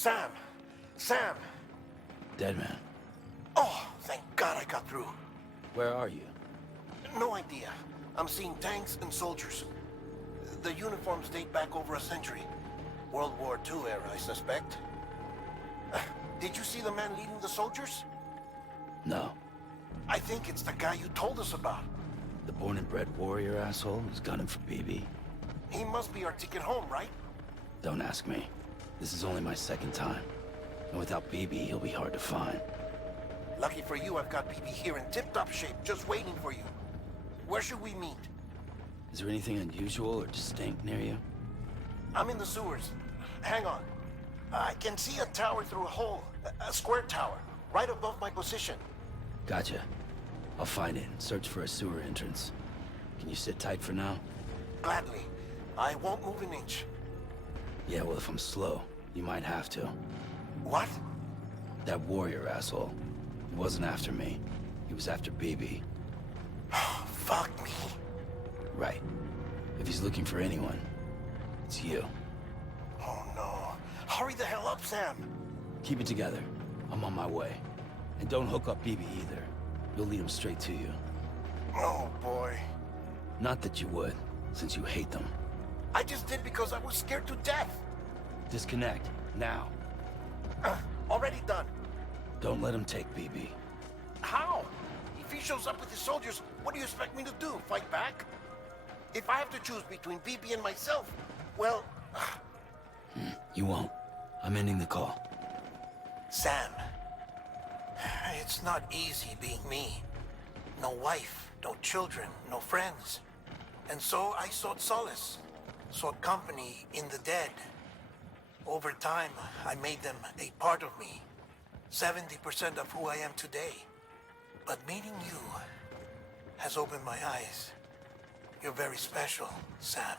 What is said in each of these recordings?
Sam! Sam! Dead man. Oh, thank God I got through. Where are you? No idea. I'm seeing tanks and soldiers. The uniforms date back over a century. World War II era, I suspect. Did you see the man leading the soldiers? No. I think it's the guy you told us about. The born and bred warrior asshole who's gunning for BB. He must be our ticket home, right? Don't ask me. This is only my second time. And without BB, he'll be hard to find. Lucky for you, I've got BB here in tip-top shape, just waiting for you. Where should we meet? Is there anything unusual or distinct near you? I'm in the sewers. Hang on. I can see a tower through a hole. A square tower, right above my position. Gotcha. I'll find it and search for a sewer entrance. Can you sit tight for now? Gladly. I won't move an inch. Yeah, well, if I'm slow, you might have to. What? That warrior asshole. He wasn't after me. He was after BB. Fuck me. Right. If he's looking for anyone, it's you. Oh no. Hurry the hell up, Sam. Keep it together. I'm on my way. And don't hook up BB either. You'll lead him straight to you. Oh boy. Not that you would, since you hate them. I just did because I was scared to death. Disconnect, now. Already done. Don't let him take BB. How? If he shows up with his soldiers, what do you expect me to do? Fight back? If I have to choose between BB and myself, well... You won't. I'm ending the call. Sam, it's not easy being me. No wife, no children, no friends. And so I sought solace, sought company in the dead. Over time, I made them a part of me. 70% of who I am today. But meeting you has opened my eyes. You're very special, Sam.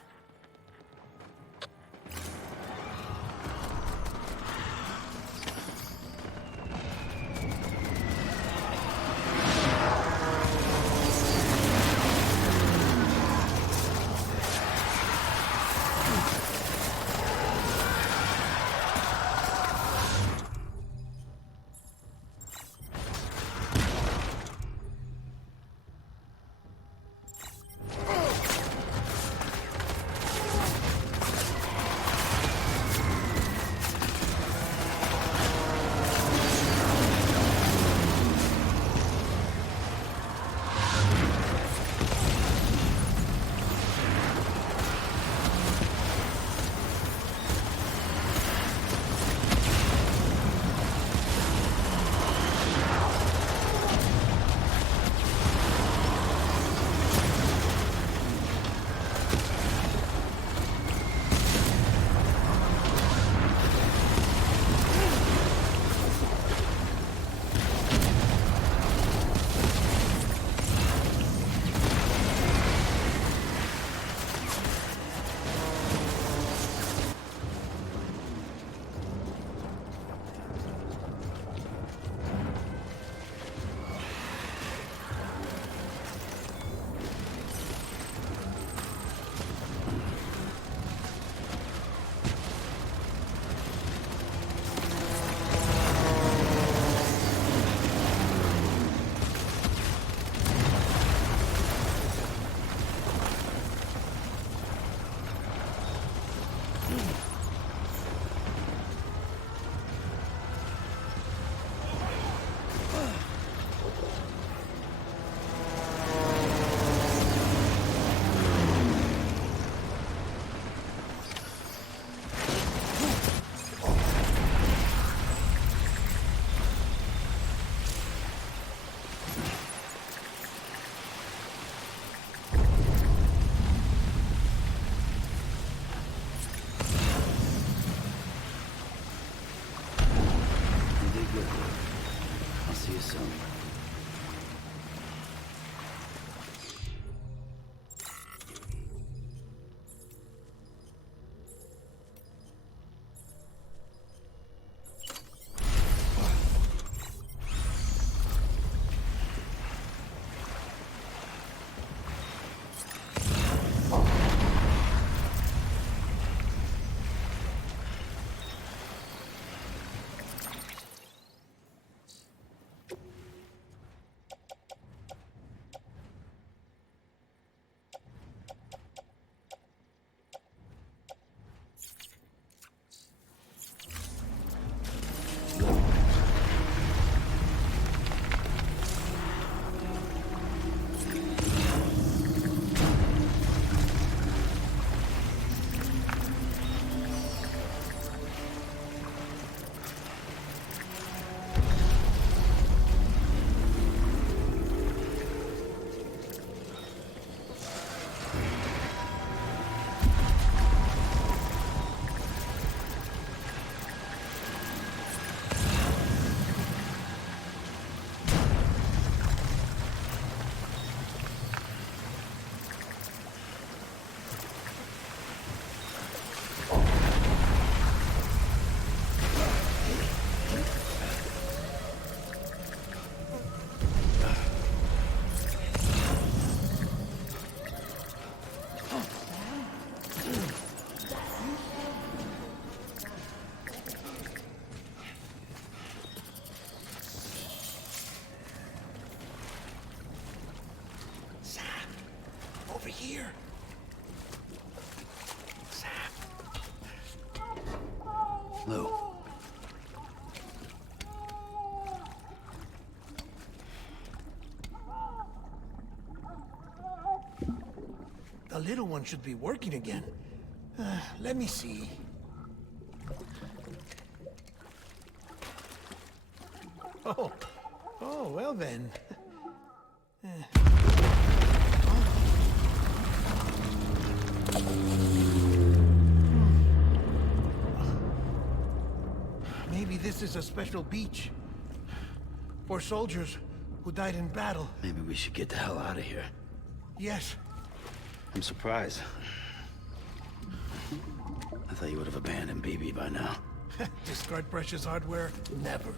I'll see you soon. Lou. The little one should be working again. Let me see. Oh, well then. Maybe this is a special beach for soldiers who died in battle. Maybe we should get the hell out of here. Yes. I'm surprised. I thought you would have abandoned BB by now. Discard precious hardware? Never.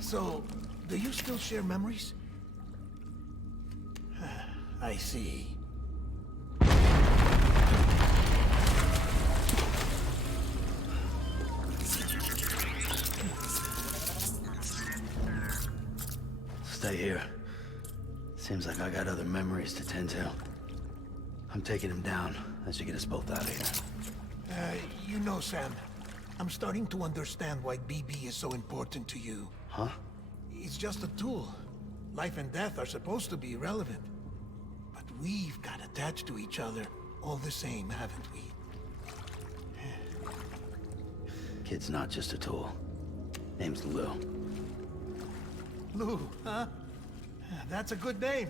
So, do you still share memories? I see. Stay here. Seems like I got other memories to tend to. I'm taking him down. That should get us both out of here. You know, Sam, I'm starting to understand why BB is so important to you. Huh? It's just a tool. Life and death are supposed to be irrelevant. But we've got attached to each other all the same, haven't we? Kid's not just a tool. Name's Lou. Lou, huh? That's a good name.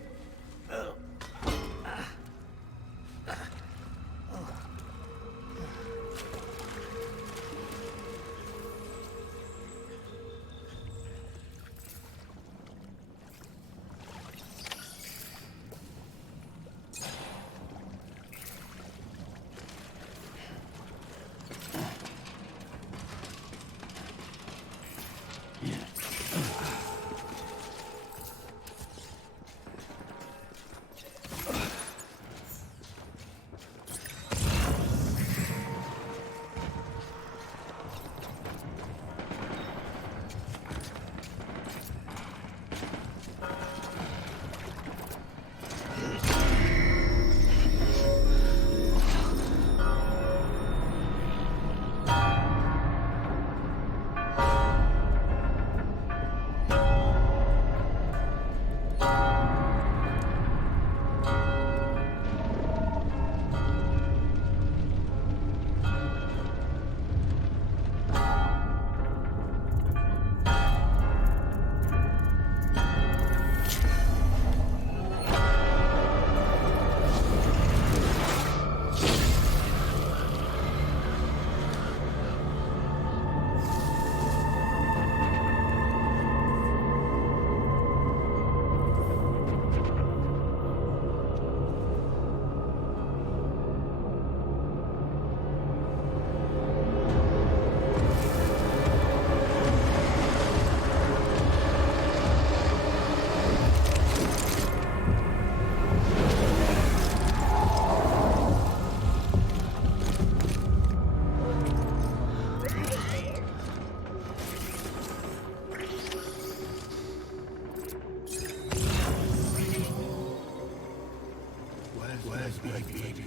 Where's my baby?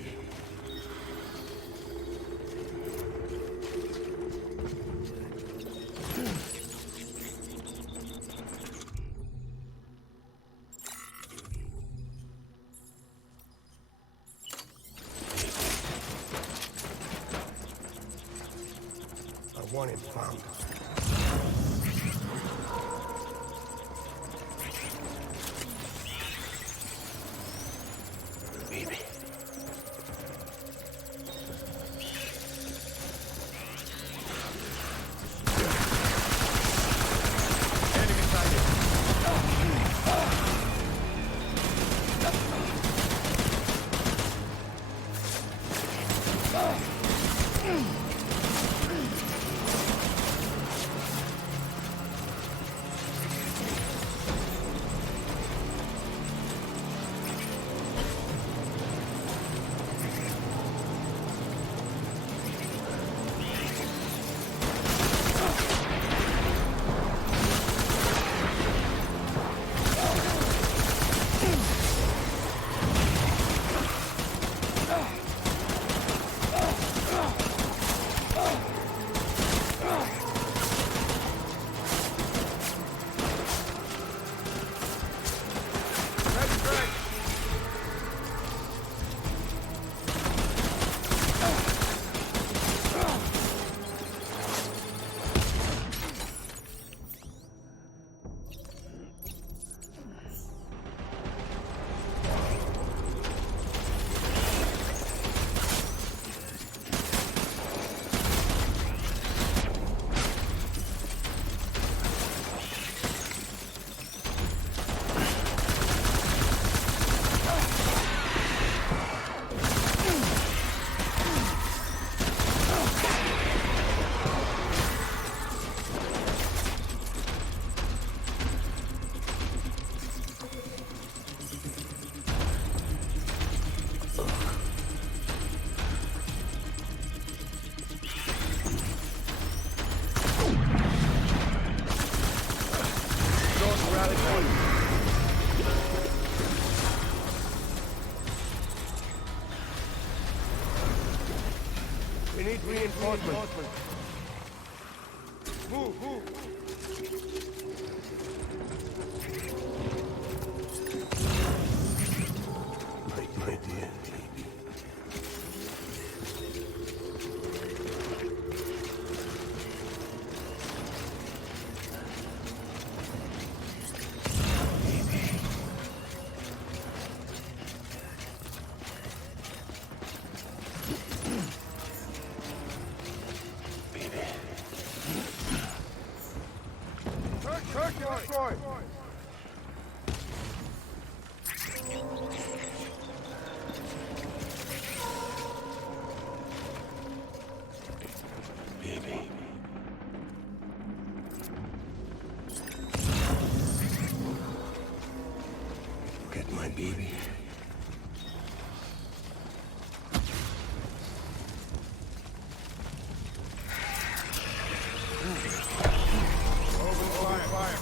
I want him found. Baby. We need reinforcements. Move. My dear baby. Search and destroy. Baby. Get my baby. Open fire.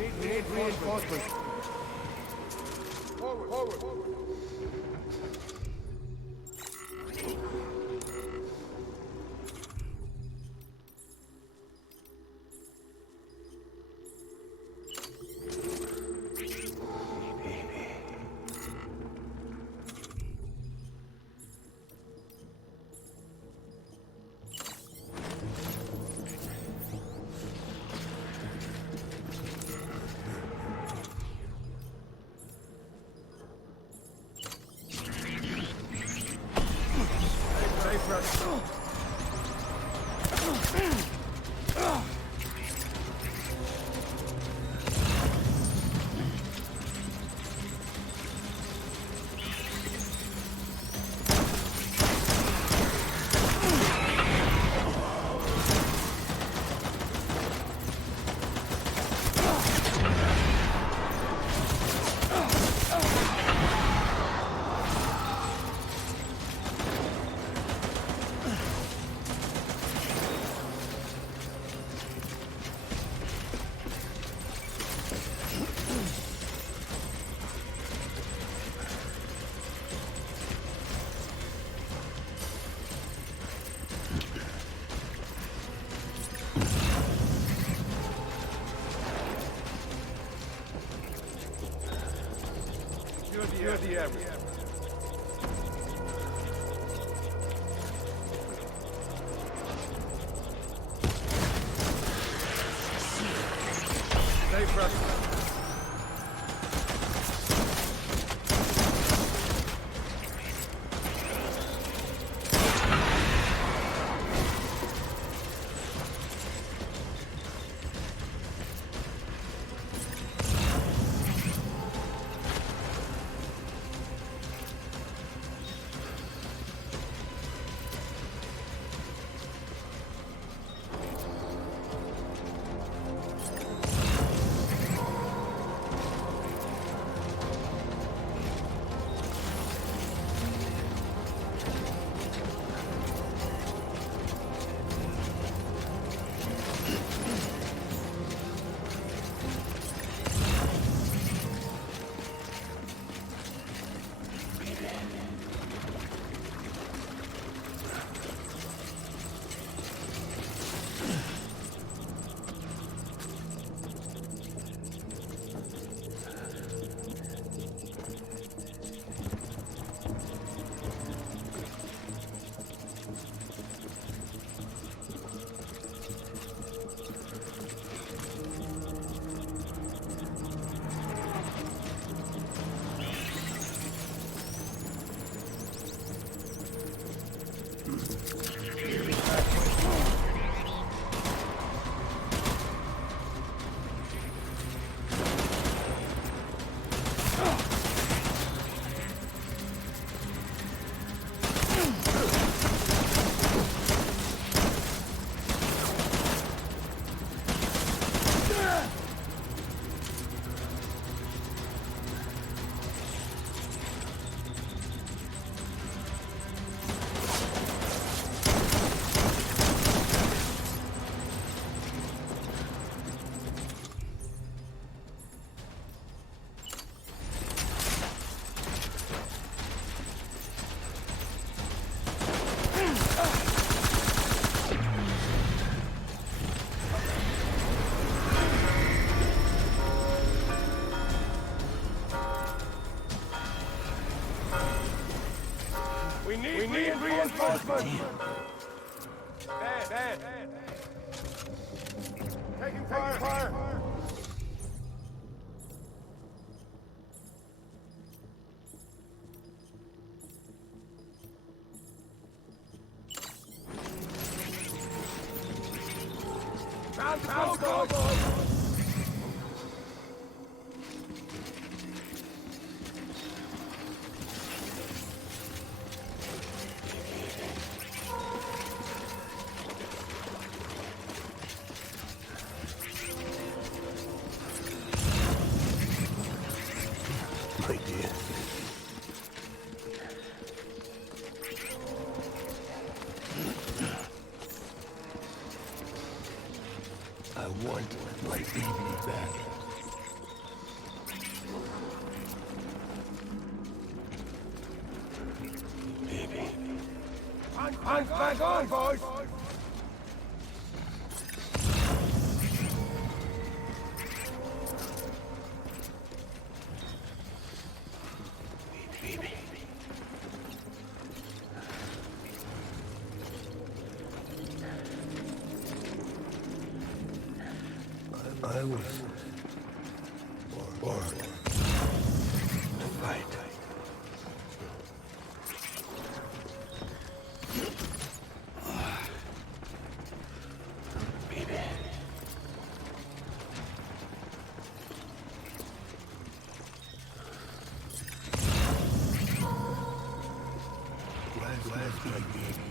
We need reinforcements. Forward. Clear the area. Stay present. We need reinforcements! Bad. Taking fire! Time to go! My dear. I want my baby back. Baby. Hunt back on, boys! Baby. I was born to fight. Baby. Where's my baby?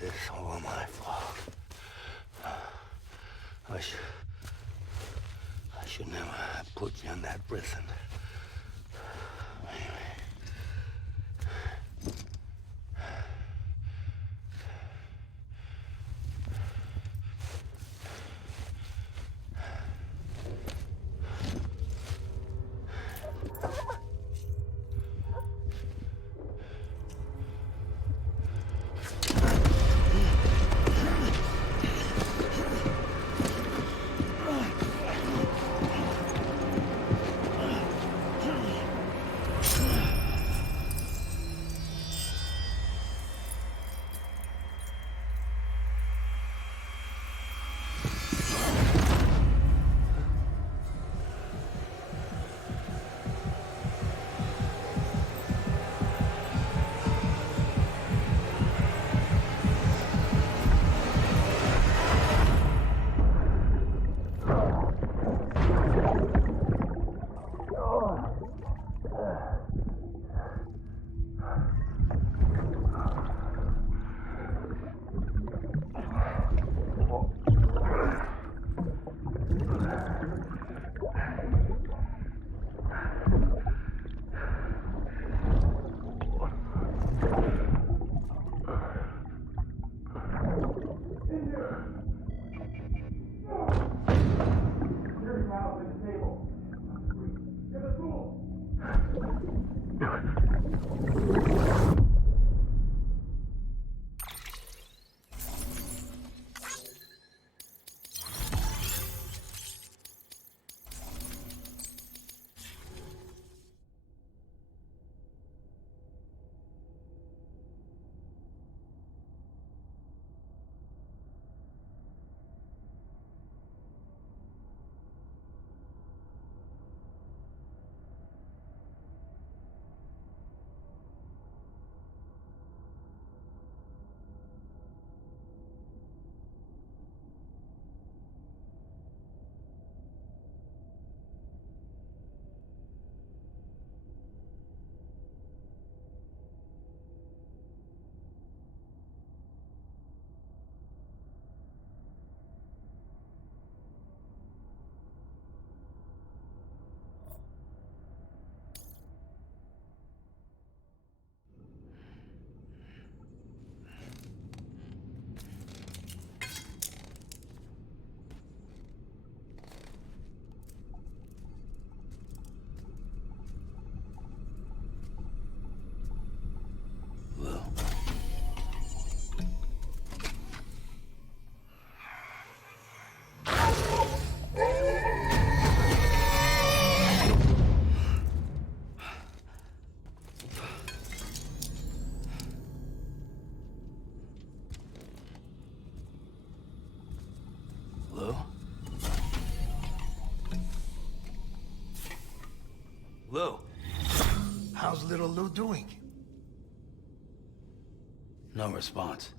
This is all my fault. I should never have put you in that prison. Lou? Lou? How's little Lou doing? No response.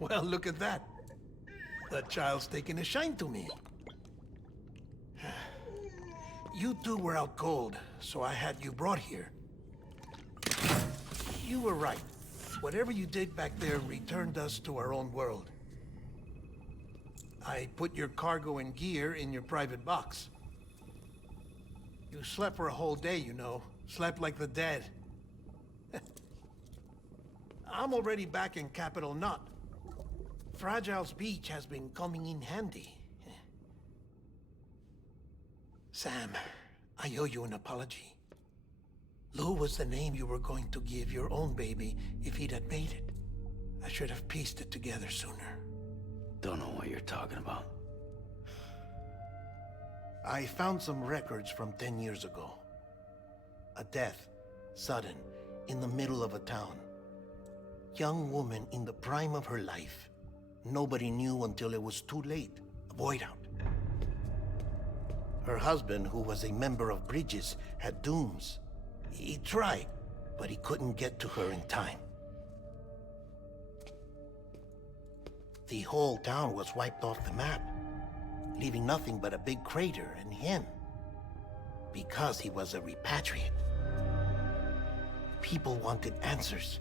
Well, look at that. The child's taking a shine to me. You two were out cold, so I had you brought here. You were right. Whatever you did back there returned us to our own world. I put your cargo and gear in your private box. You slept for a whole day, you know. Slept like the dead. I'm already back in Capital Knot. Fragile's beach has been coming in handy. Sam, I owe you an apology. Lou was the name you were going to give your own baby if he'd had made it. I should have pieced it together sooner. Don't know what you're talking about. I found some records from 10 years ago. A death, sudden, in the middle of a town. Young woman in the prime of her life. Nobody knew until it was too late. A void out. Her husband, who was a member of Bridges, had dooms. He tried, but he couldn't get to her in time. The whole town was wiped off the map, leaving nothing but a big crater and him. Because he was a repatriate. People wanted answers.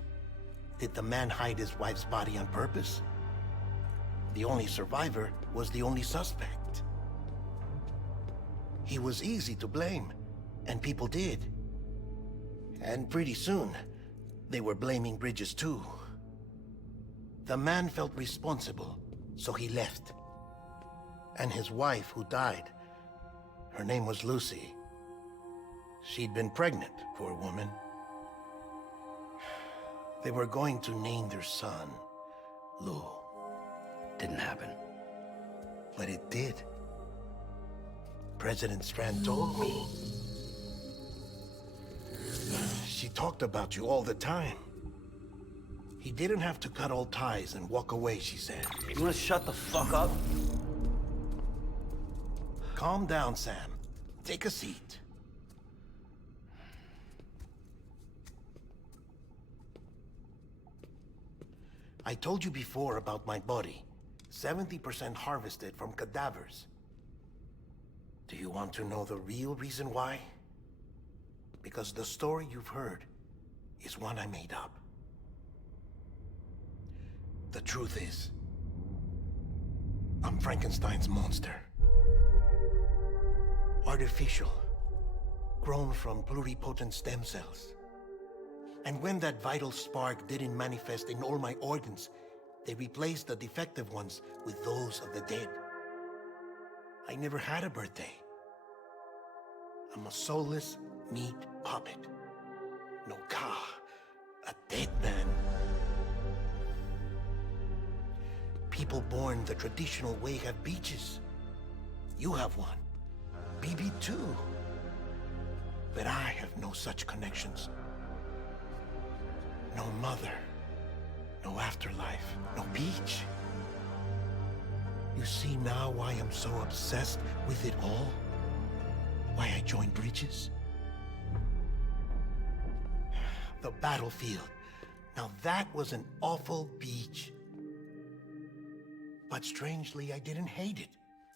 Did the man hide his wife's body on purpose? The only survivor was the only suspect. He was easy to blame, and people did. And pretty soon, they were blaming Bridges too. The man felt responsible, so he left. And his wife, who died, her name was Lucy. She'd been pregnant, poor woman. They were going to name their son Lou. Didn't happen. But it did. President Strand told me. She talked about you all the time. He didn't have to cut all ties and walk away, she said. You wanna shut the fuck up? Calm down, Sam. Take a seat. I told you before about my body. 70% harvested from cadavers. Do you want to know the real reason why? Because the story you've heard is one I made up. The truth is, I'm Frankenstein's monster. Artificial, grown from pluripotent stem cells. And when that vital spark didn't manifest in all my organs, they replaced the defective ones with those of the dead. I never had a birthday. I'm a soulless meat puppet. No ka, a dead man. People born the traditional way have beaches. You have one. BB too. But I have no such connections. No mother. No afterlife. No beach. You see now why I'm so obsessed with it all? Why I joined Bridges? The battlefield. Now that was an awful beach. But strangely, I didn't hate it,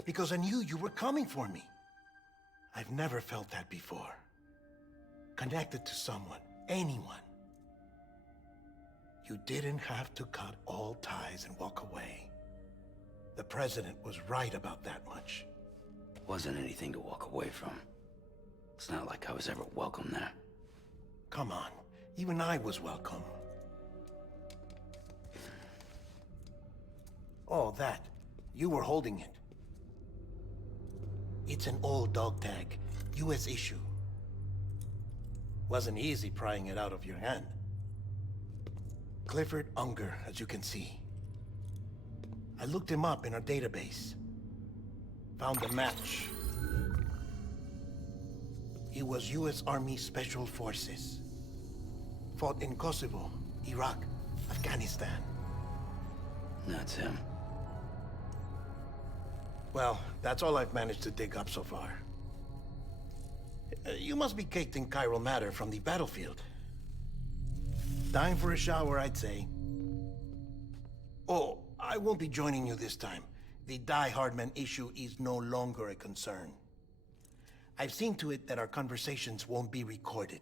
because I knew you were coming for me. I've never felt that before. Connected to someone, anyone. You didn't have to cut all ties and walk away. The president was right about that much. Wasn't anything to walk away from. It's not like I was ever welcome there. Come on, even I was welcome. Oh, that. You were holding it. It's an old dog tag, US issue. Wasn't easy prying it out of your hand. Clifford Unger, as you can see. I looked him up in our database. Found a match. He was US Army Special Forces. Fought in Kosovo, Iraq, Afghanistan. That's him. Well, that's all I've managed to dig up so far. You must be caked in chiral matter from the battlefield. Time for a shower, I'd say. Oh, I won't be joining you this time. The Die Hardman issue is no longer a concern. I've seen to it that our conversations won't be recorded.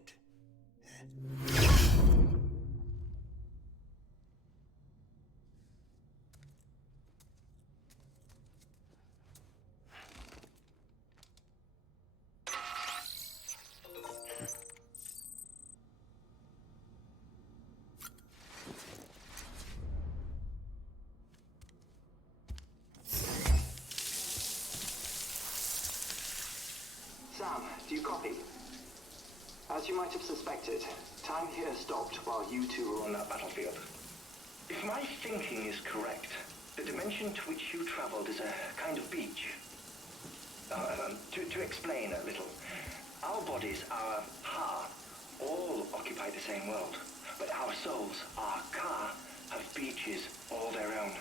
Sam, do you copy? As you might have suspected, time here stopped while you two were on that battlefield. If my thinking is correct, the dimension to which you traveled is a kind of beach. To explain a little, our bodies, our ha, all occupy the same world, but our souls, our ka, have beaches all their own.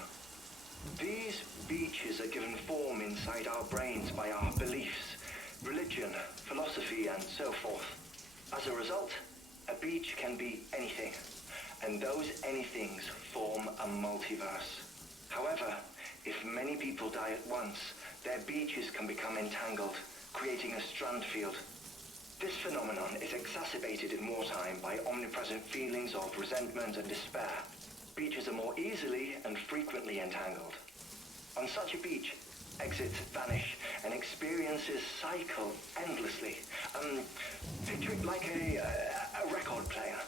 These beaches are given form inside our brains by our beliefs, religion, philosophy, and so forth. As a result, a beach can be anything, and those anythings form a multiverse. However, if many people die at once, their beaches can become entangled, creating a strand field. This phenomenon is exacerbated in wartime by omnipresent feelings of resentment and despair. Beaches are more easily and frequently entangled. On such a beach, exits vanish and experiences cycle endlessly. Picture it like a record player.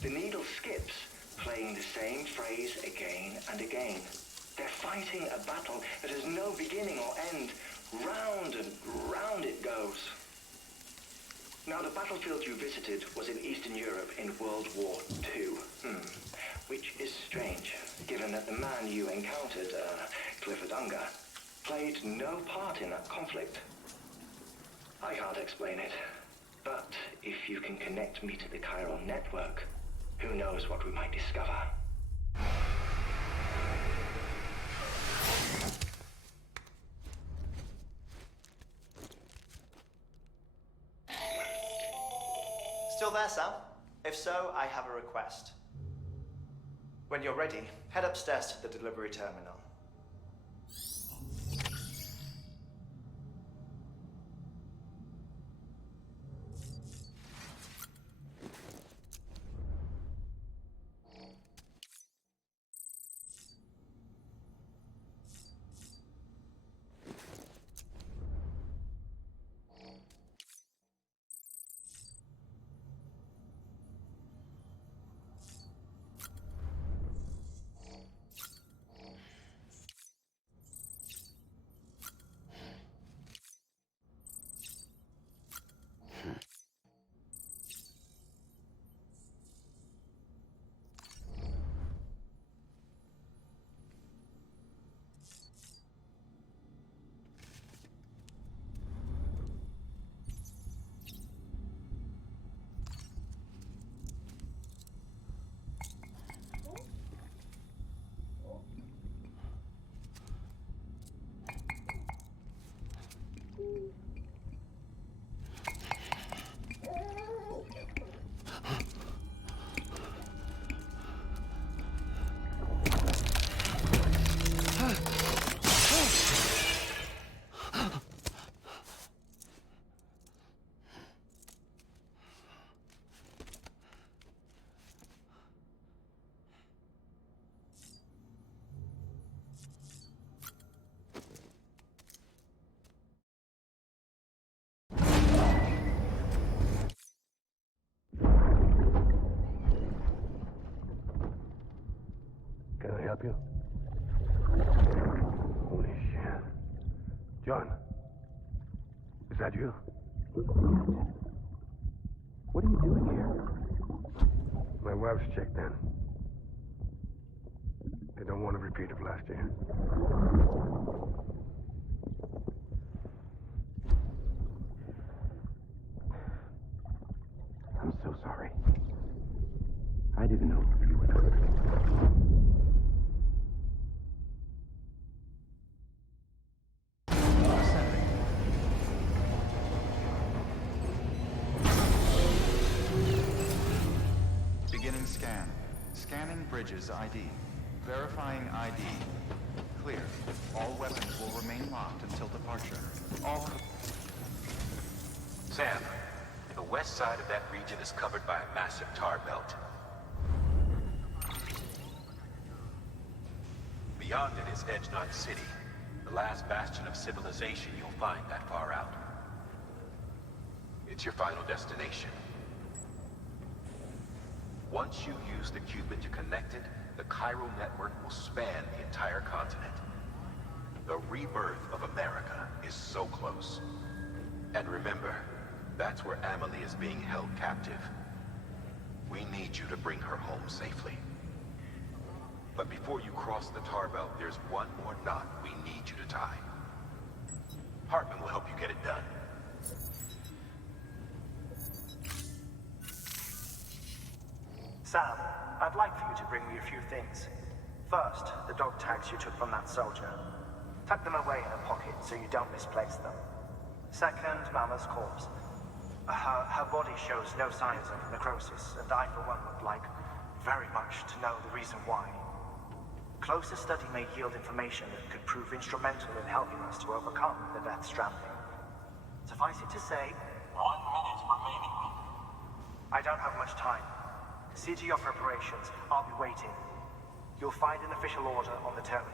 The needle skips, playing the same phrase again and again. They're fighting a battle that has no beginning or end. Round and round it goes. Now, the battlefield you visited was in Eastern Europe in World War II. Which is strange, given that the man you encountered, Clifford Unger, played no part in that conflict. I can't explain it, but if you can connect me to the chiral network, who knows what we might discover. Still there, Sam? If so, I have a request. When you're ready, head upstairs to the delivery terminal. Can I help you? Holy shit. John, is that you? What are you doing here? My wife's checked in. They don't want a repeat of last year. I'm so sorry. I didn't know you were coming. Beginning scan. Scanning bridges ID. Verifying ID. Clear. All weapons will remain locked until departure. All... Sam, the west side of that region is covered by a massive tar belt. Beyond it is Edge Knot City, the last bastion of civilization you'll find that far out. It's your final destination. Once you use the Cubit to connect it, the chiral network will span the entire continent. The rebirth of America is so close. And remember, that's where Amelie is being held captive. We need you to bring her home safely. But before you cross the tar belt, there's one more knot we need you to tie. Hartman will help you get it done. Sam, I'd like for you to bring me a few things. First, the dog tags you took from that soldier. Tuck them away in a pocket so you don't misplace them. Second, Mama's corpse. Her body shows no signs of necrosis, and I, for one, would like very much to know the reason why. Closer study may yield information that could prove instrumental in helping us to overcome the Death Stranding. Suffice it to say, I don't have much time. See to your preparations. I'll be waiting. You'll find an official order on the terminal.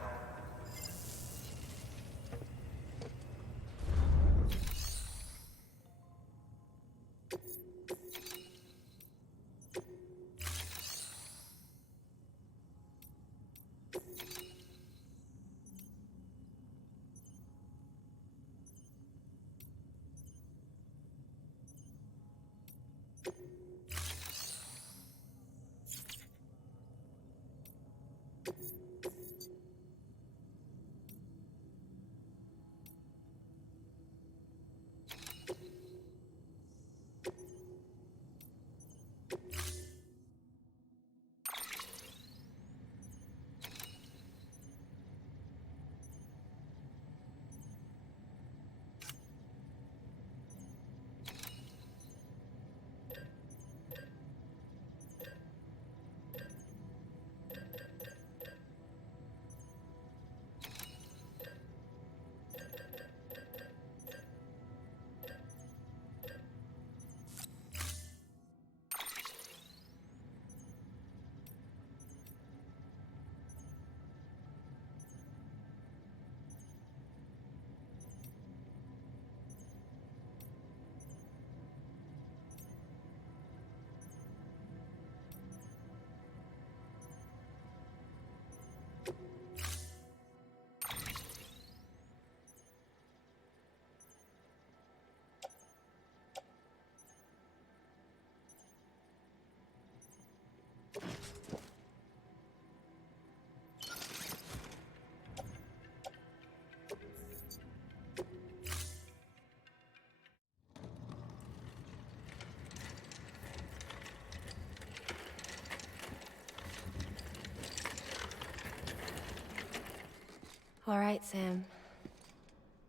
All right, Sam.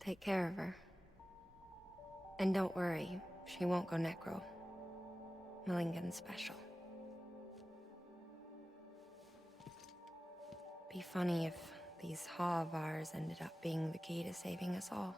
Take care of her. And don't worry, she won't go necro. Milligan's special. Be funny if these Ha of ours ended up being the key to saving us all.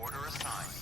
Order assigned.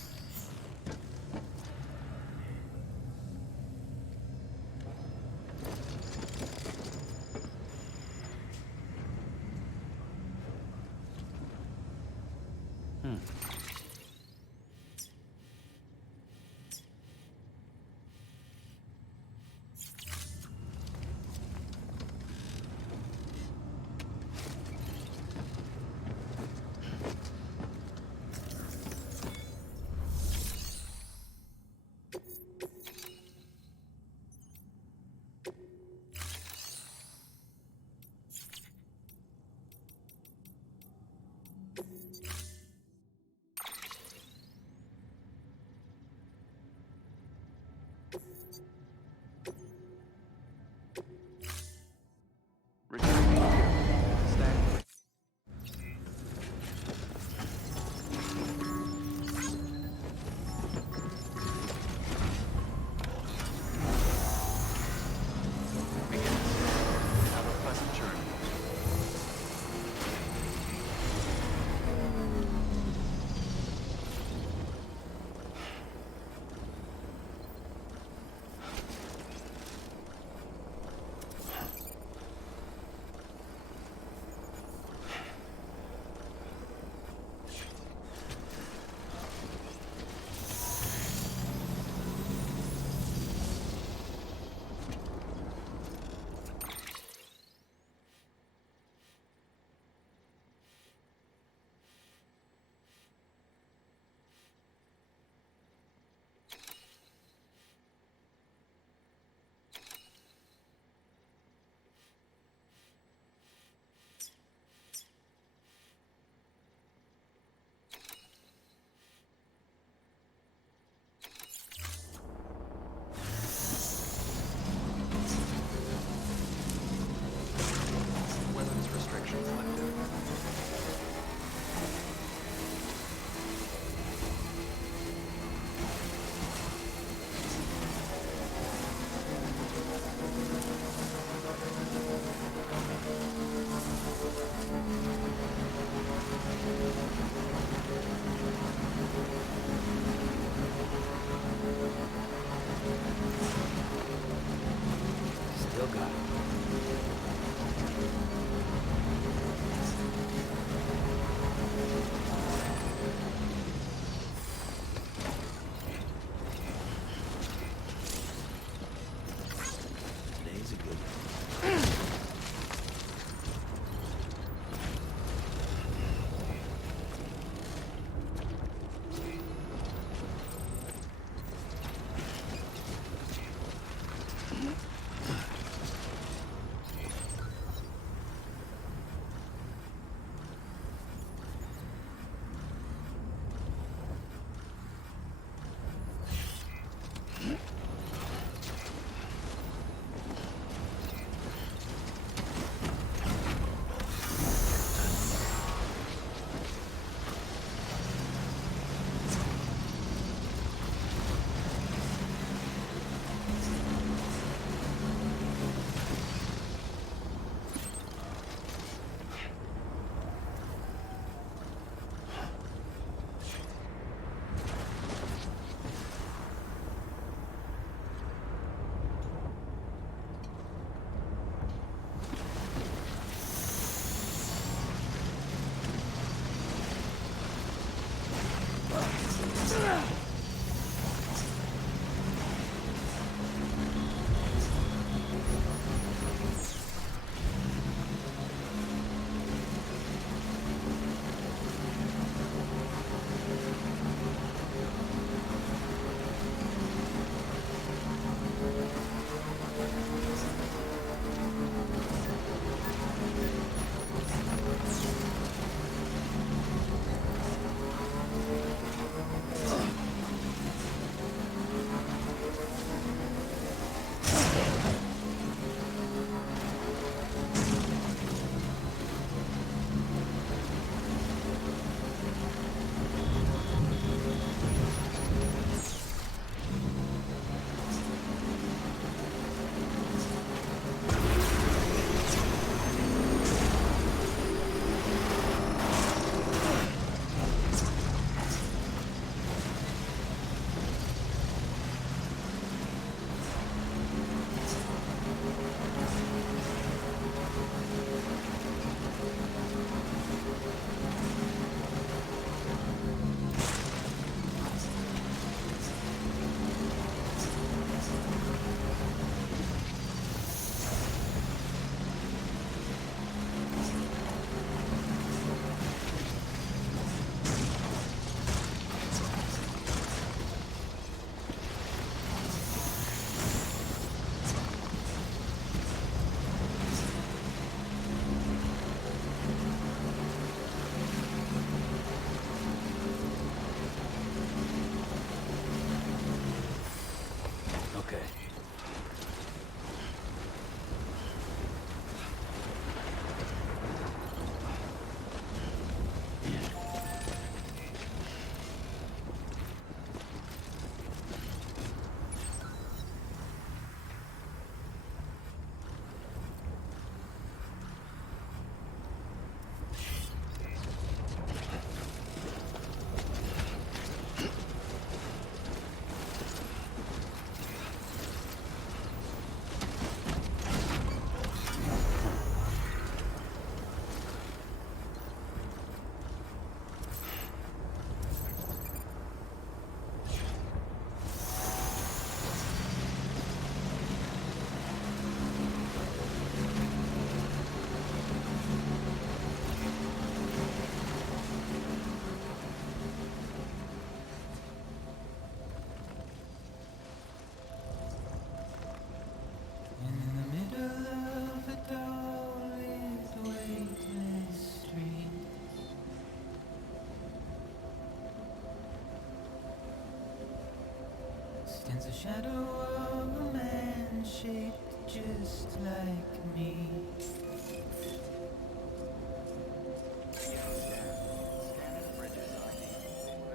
shadow of a man shaped just like me.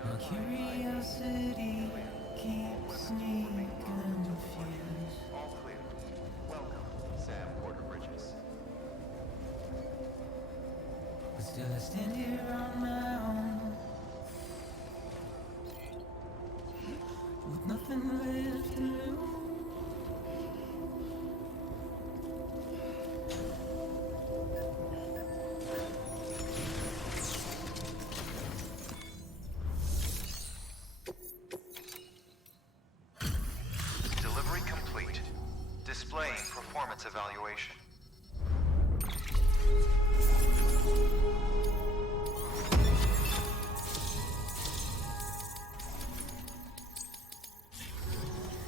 My curiosity keeps me confused. All clear. Welcome, Sam Porter Bridges. But still I stand here on my own, with nothing left to lose. Delivery complete. Displaying performance evaluation.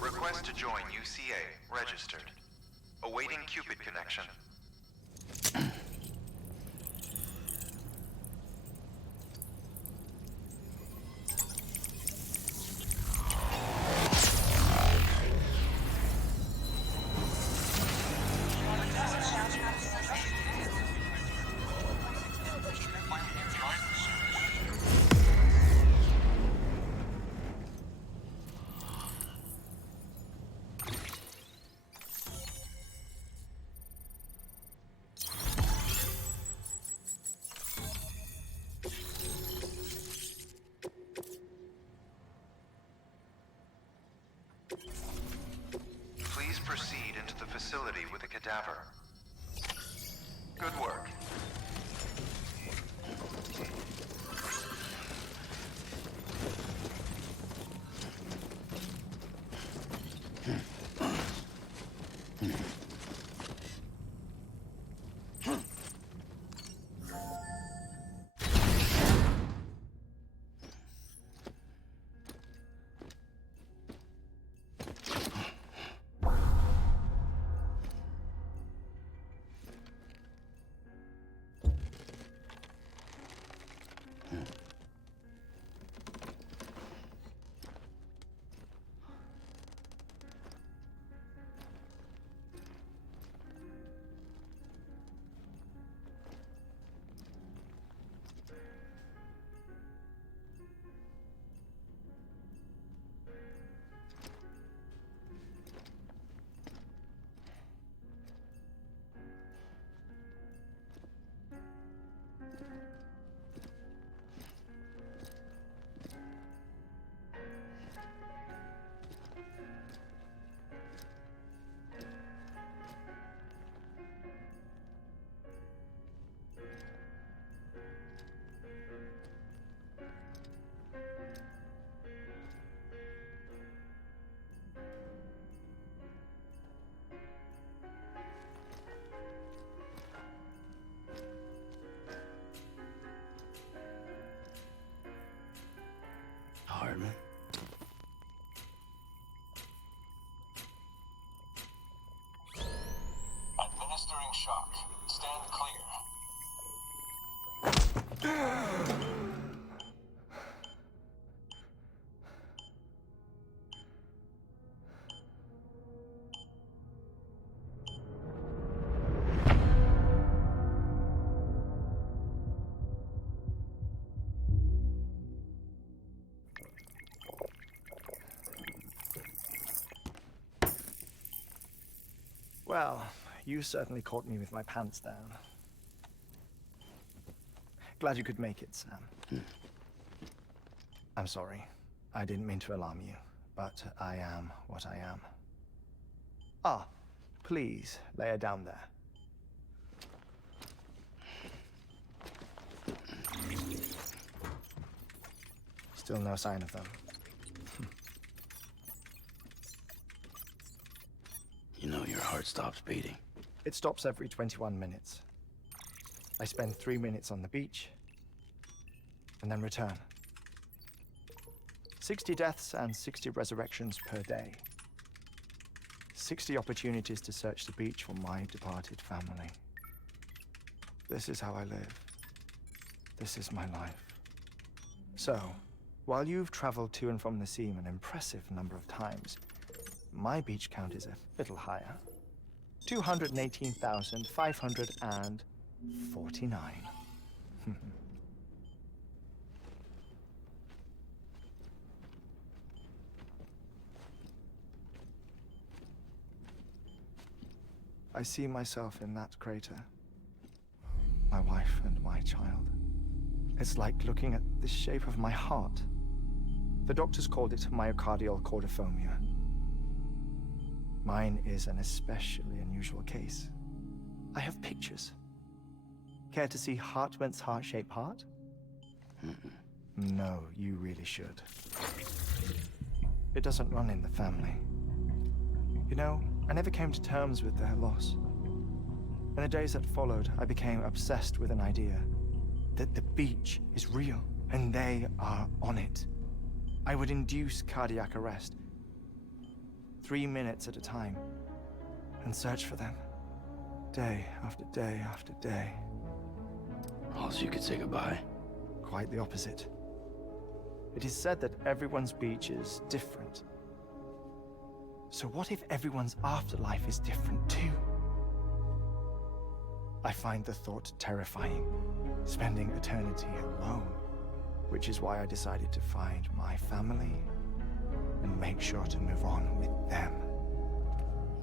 Request to join UCA. Registered. Awaiting Cupid connection. Please proceed into the facility with a cadaver. Good work. Hartman? Administering shock. Stand clear. Well, you certainly caught me with my pants down. Glad you could make it, Sam. I'm sorry. I didn't mean to alarm you, but I am what I am. Ah, please lay her down there. Still no sign of them. You know your heart stops beating. It stops every 21 minutes. I spend 3 minutes on the beach, and then return. 60 deaths and 60 resurrections per day. 60 opportunities to search the beach for my departed family. This is how I live. This is my life. So, while you've traveled to and from the seam an impressive number of times, my beach count is a little higher. 218,549. I see myself in that crater. My wife and my child. It's like looking at the shape of my heart. The doctors called it myocardial cordiphomia. Mine is an especially unusual case. I have pictures. Care to see Hartman's heart-shaped heart? No, you really should. It doesn't run in the family. You know, I never came to terms with their loss. In the days that followed, I became obsessed with an idea that the beach is real, and they are on it. I would induce cardiac arrest, 3 minutes at a time, and search for them, day after day after day. Oh, so you could say goodbye? Quite the opposite. It is said that everyone's beach is different. So what if everyone's afterlife is different too? I find the thought terrifying, spending eternity alone, which is why I decided to find my family and make sure to move on with them.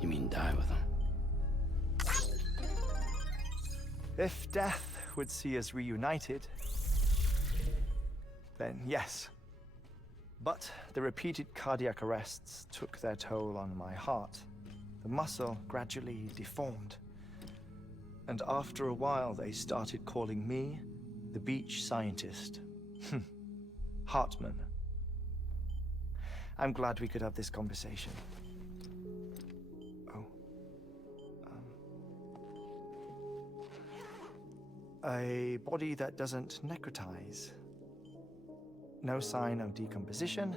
You mean die with them? If death would see us reunited, then yes. But the repeated cardiac arrests took their toll on my heart. The muscle gradually deformed. And after a while, they started calling me the beach scientist. Hartman. I'm glad we could have this conversation. Oh. A body that doesn't necrotize. No sign of decomposition.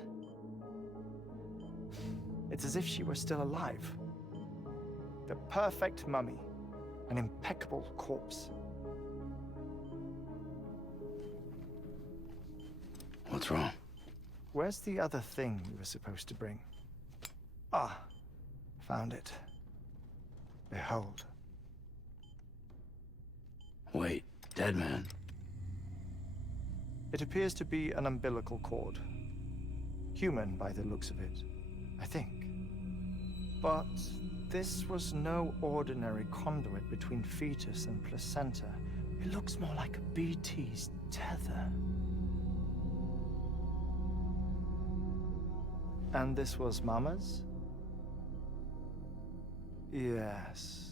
It's as if she were still alive. The perfect mummy. An impeccable corpse. What's wrong? Where's the other thing you were supposed to bring? Ah, found it. Behold. Wait, dead man? It appears to be an umbilical cord. Human by the looks of it, I think. But this was no ordinary conduit between fetus and placenta. It looks more like a BT's tether. And this was Mama's? Yes.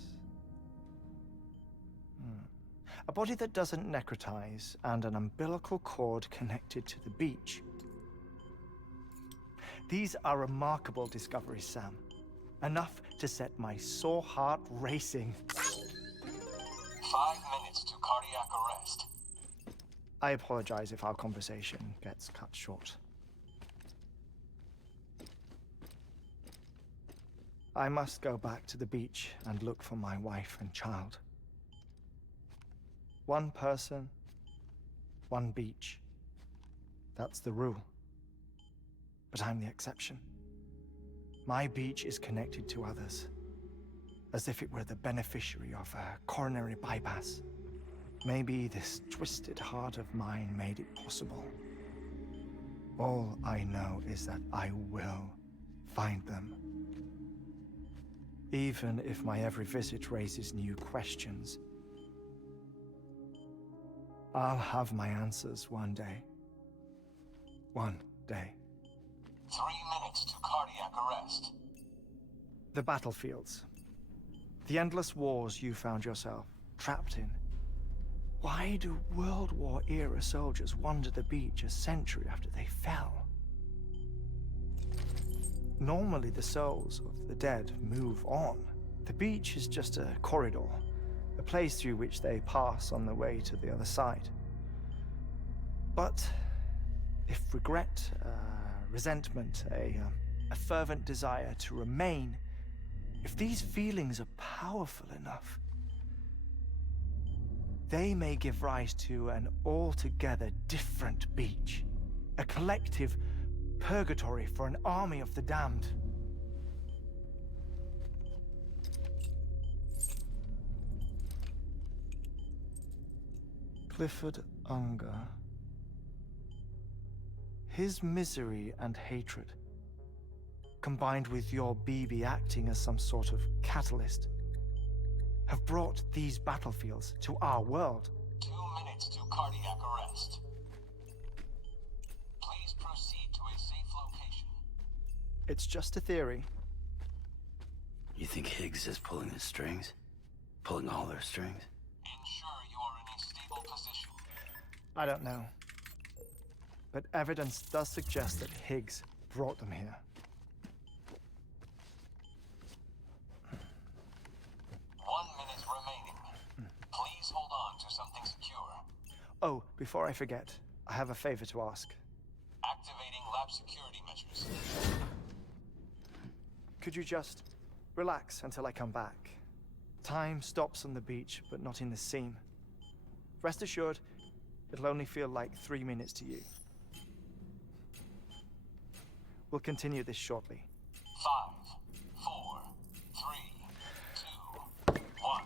A body that doesn't necrotize and an umbilical cord connected to the beach. These are remarkable discoveries, Sam. Enough to set my sore heart racing. 5 minutes to cardiac arrest. I apologize if our conversation gets cut short. I must go back to the beach and look for my wife and child. One person, one beach. That's the rule. But I'm the exception. My beach is connected to others, as if it were the beneficiary of a coronary bypass. Maybe this twisted heart of mine made it possible. All I know is that I will find them. Even if my every visit raises new questions, I'll have my answers one day. One day. 3 minutes to cardiac arrest. The battlefields. The endless wars you found yourself trapped in. Why do World War-era soldiers wander the beach a century after they fell? Normally the souls of the dead move on. The beach is just a corridor, a place through which they pass on the way to the other side. But if regret, resentment, a fervent desire to remain, if these feelings are powerful enough, they may give rise to an altogether different beach, a collective purgatory for an army of the damned. Clifford Unger. His misery and hatred, combined with your BB acting as some sort of catalyst, have brought these battlefields to our world. 2 minutes to cardiac arrest. Please proceed to a safe location. It's just a theory. You think Higgs is pulling the strings? Pulling all their strings? Ensure you are in a stable position. I don't know. But evidence does suggest that Higgs brought them here. 1 minute remaining. Please hold on to something secure. Oh, before I forget, I have a favor to ask. Activating lab security measures. Could you just relax until I come back? Time stops on the beach, but not in the scene. Rest assured, it'll only feel like 3 minutes to you. We'll continue this shortly. 5, 4, 3, 2, 1.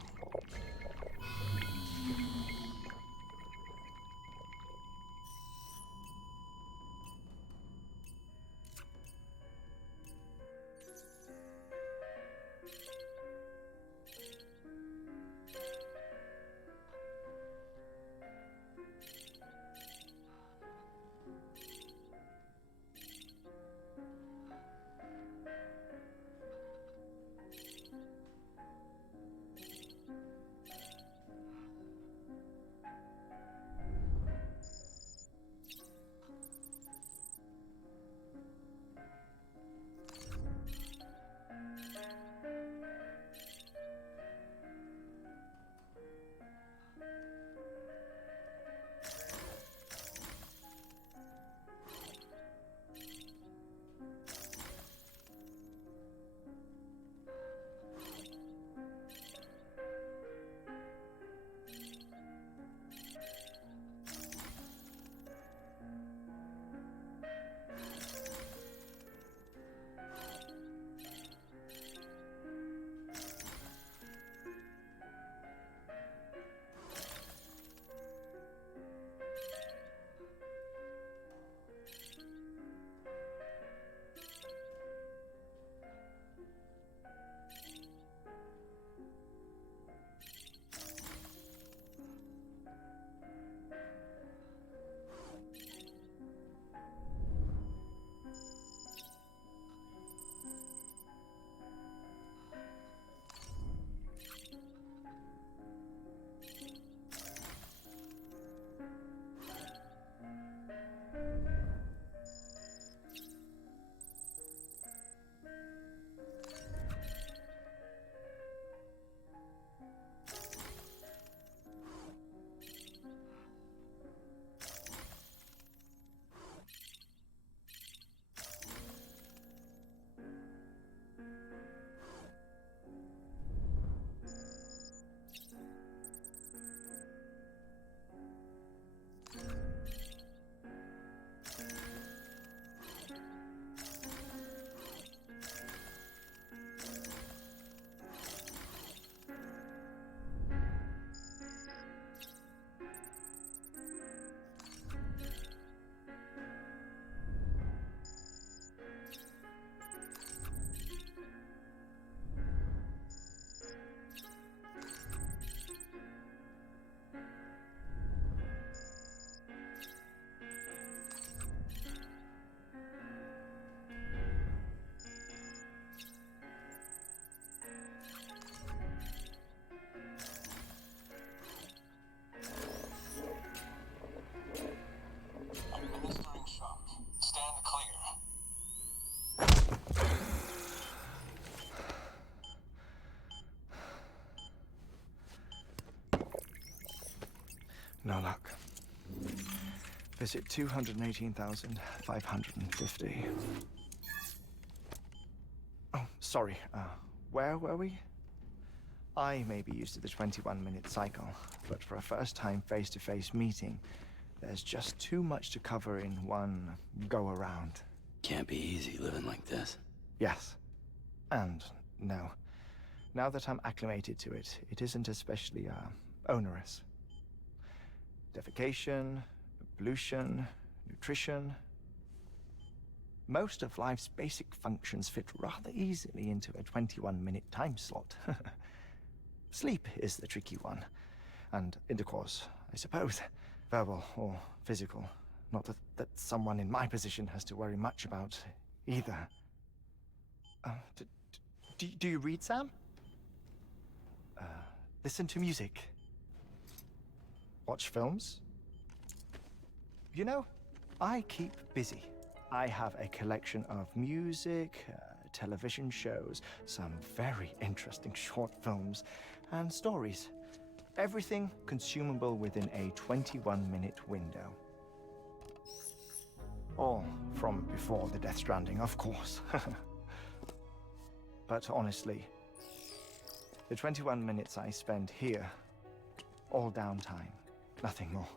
No luck. Visit 218,550. Oh, sorry. Where were we? I may be used to the 21-minute cycle, but for a first-time face-to-face meeting, there's just too much to cover in one go-around. Can't be easy living like this. Yes. And no. Now that I'm acclimated to it, it isn't especially, onerous. defecation, pollution, nutrition. Most of life's basic functions fit rather easily into a 21-minute time slot. Sleep is the tricky one, and intercourse, I suppose, verbal or physical. Not that someone in my position has to worry much about either. Do you read, Sam? Listen to music. Watch films? You know, I keep busy. I have a collection of music, television shows, some very interesting short films, and stories. Everything consumable within a 21-minute window. All from before the Death Stranding, of course. But honestly, the 21 minutes I spend here, all downtime, nothing more.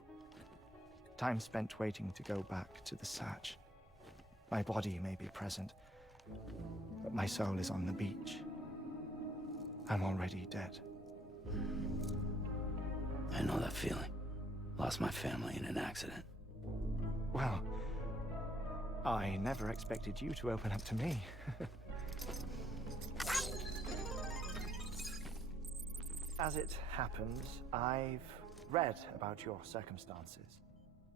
Time spent waiting to go back to the search. My body may be present, but my soul is on the beach. I'm already dead. I know that feeling. Lost my family in an accident. Well, I never expected you to open up to me. As it happens, I've read about your circumstances.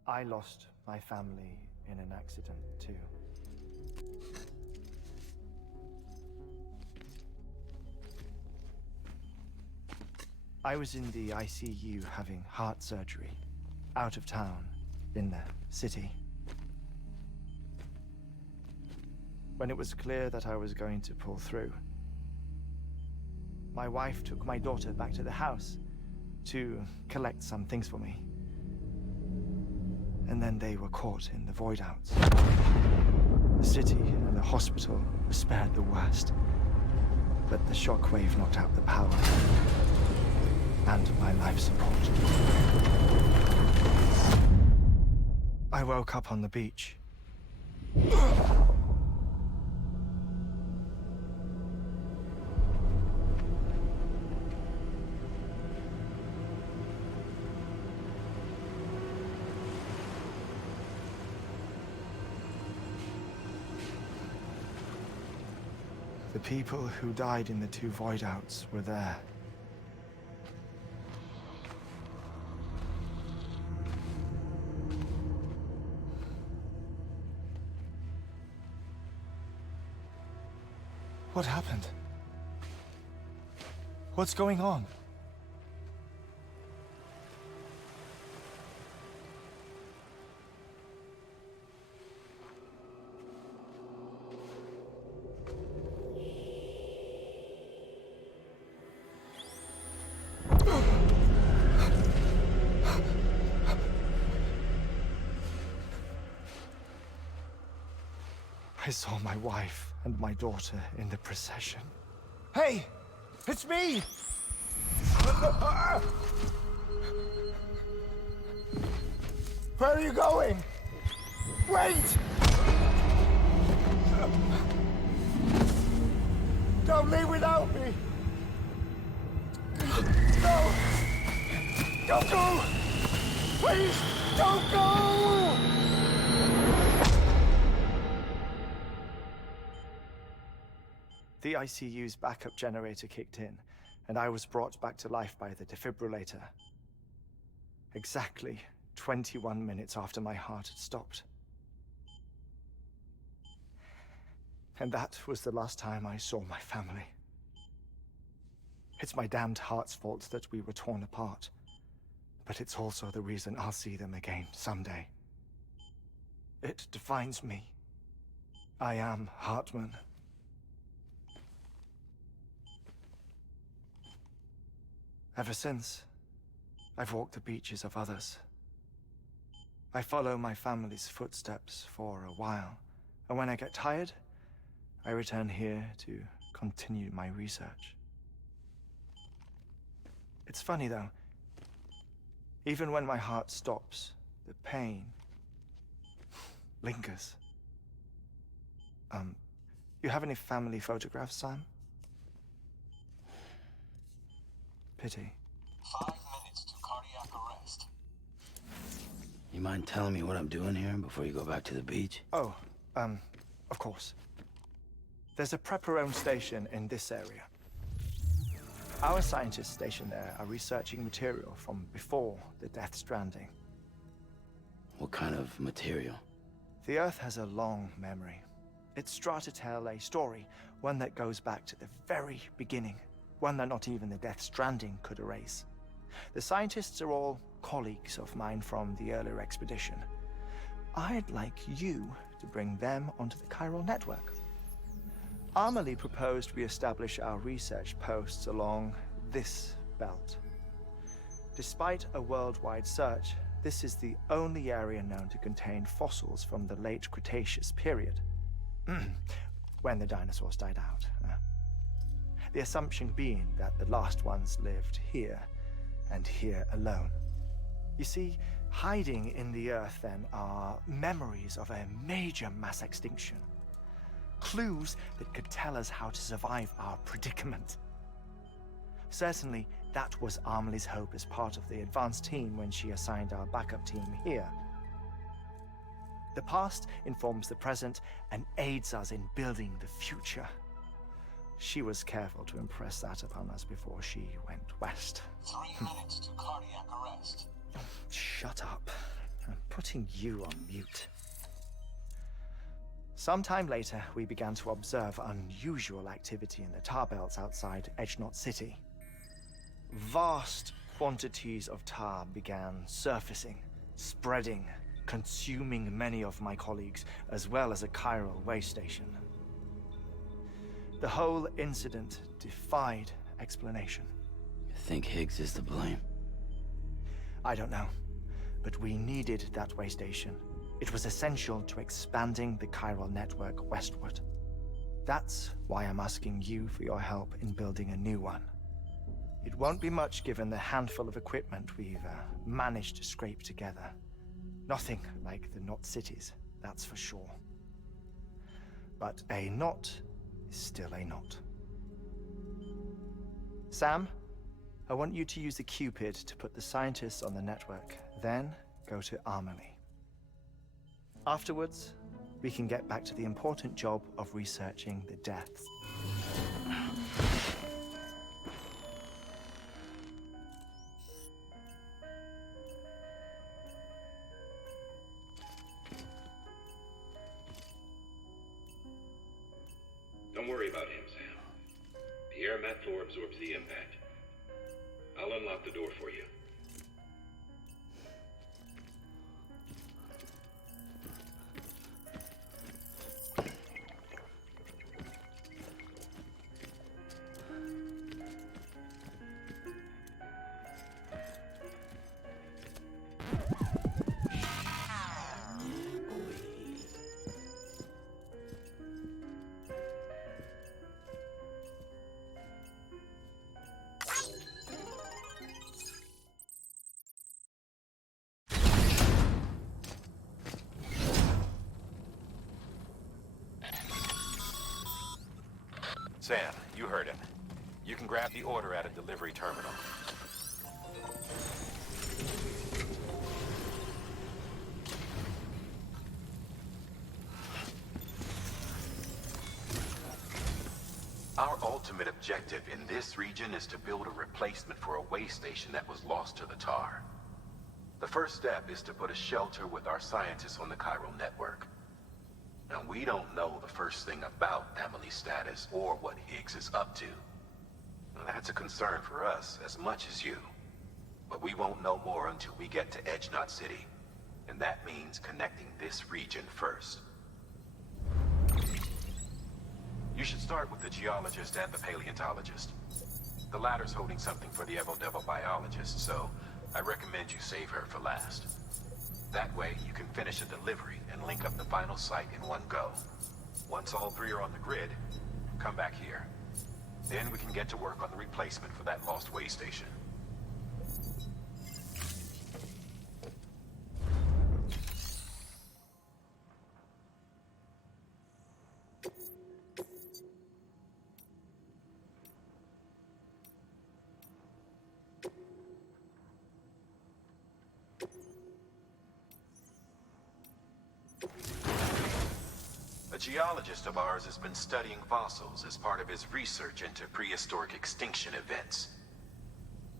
I lost my family in an accident, too. I was in the ICU having heart surgery, out of town, in the city. When it was clear that I was going to pull through, my wife took my daughter back to the house to collect some things for me. And then they were caught in the void outs. The city and the hospital were spared the worst, but the shockwave knocked out the power and my life support. I woke up on the beach. The people who died in the 2 void outs were there. What happened? What's going on? I saw my wife and my daughter in the procession. Hey! It's me! Where are you going? Wait! Don't leave without me! No! Don't go! Please, don't go! The ICU's backup generator kicked in, and I was brought back to life by the defibrillator. Exactly 21 minutes after my heart had stopped. And that was the last time I saw my family. It's my damned heart's fault that we were torn apart, but it's also the reason I'll see them again someday. It defines me. I am Hartman. Ever since, I've walked the beaches of others. I follow my family's footsteps for a while, and when I get tired, I return here to continue my research. It's funny though, even when my heart stops, the pain lingers. You have any family photographs, Sam? Pity. 5 minutes to cardiac arrest. You mind telling me what I'm doing here before you go back to the beach? Oh, of course. There's a prepper-owned station in this area. Our scientists stationed there are researching material from before the Death Stranding. What kind of material? The Earth has a long memory. It's trying to tell a story, one that goes back to the very beginning, one that not even the Death Stranding could erase. The scientists are all colleagues of mine from the earlier expedition. I'd like you to bring them onto the chiral network. Amelie proposed we establish our research posts along this belt. Despite a worldwide search, this is the only area known to contain fossils from the late Cretaceous period, when the dinosaurs died out. The assumption being that the last ones lived here, and here alone. You see, hiding in the Earth then are memories of a major mass extinction. Clues that could tell us how to survive our predicament. Certainly, that was Amelie's hope as part of the advanced team when she assigned our backup team here. The past informs the present and aids us in building the future. She was careful to impress that upon us before she went west. 3 minutes to cardiac arrest. Shut up. I'm putting you on mute. Sometime later, we began to observe unusual activity in the tar belts outside Edgenot City. Vast quantities of tar began surfacing, spreading, consuming many of my colleagues, as well as a chiral way station. The whole incident defied explanation. You think Higgs is to blame? I don't know, but we needed that way station. It was essential to expanding the chiral network westward. That's why I'm asking you for your help in building a new one. It won't be much given the handful of equipment we've managed to scrape together. Nothing like the Knot cities, that's for sure. But a knot is still a knot. Sam, I want you to use the Cupid to put the scientists on the network, then go to Amelie. Afterwards, we can get back to the important job of researching the deaths. Don't worry about him, Sam. The air mat floor absorbs the impact. I'll unlock the door for you. Sam, you heard him. You can grab the order at a delivery terminal. Our ultimate objective in this region is to build a replacement for a way station that was lost to the tar. The first step is to put a shelter with our scientists on the chiral network. Now, we don't know the first thing about Amelie's status or what Higgs is up to. Now, that's a concern for us as much as you. But we won't know more until we get to Edgenot City. And that means connecting this region first. You should start with the geologist and the paleontologist. The latter's holding something for the Evo-Devo biologist, so I recommend you save her for last. That way, you can finish a delivery and link up the final site in one go. Once all three are on the grid, come back here. Then we can get to work on the replacement for that lost way station. geologist of ours has been studying fossils as part of his research into prehistoric extinction events.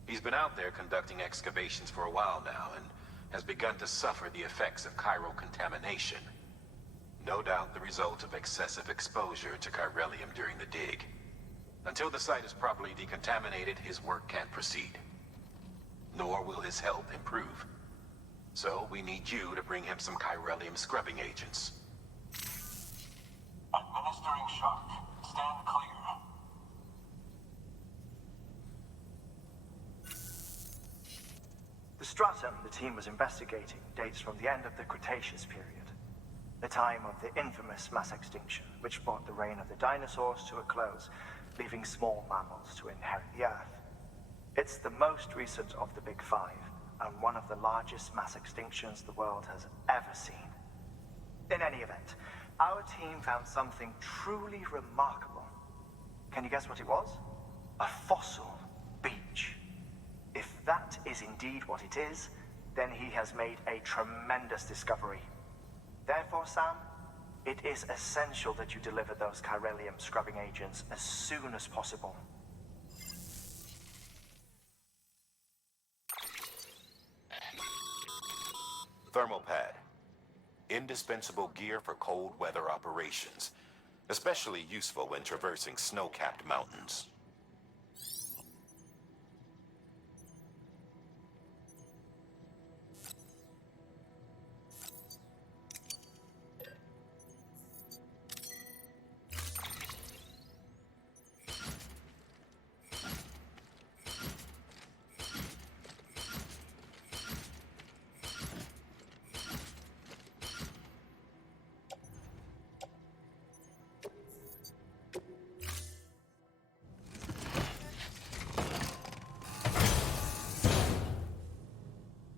He's been out there conducting excavations for a while now and has begun to suffer the effects of chiral contamination. No doubt the result of excessive exposure to chiralium during the dig. Until the site is properly decontaminated, his work can't proceed. Nor will his health improve. So we need you to bring him some chiralium scrubbing agents. Administering shock. Stand clear. The stratum the team was investigating dates from the end of the Cretaceous period, the time of the infamous mass extinction, which brought the reign of the dinosaurs to a close, leaving small mammals to inherit the Earth. It's the most recent of the Big Five, and one of the largest mass extinctions the world has ever seen. In any event, our team found something truly remarkable. Can you guess what it was? A fossil beach. If that is indeed what it is, then he has made a tremendous discovery. Therefore, Sam, it is essential that you deliver those chiralium scrubbing agents as soon as possible. Thermal pad. Indispensable gear for cold weather operations. Especially useful when traversing snow-capped mountains.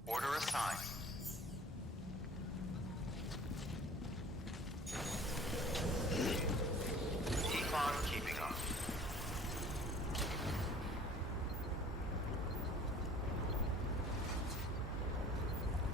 Order assigned.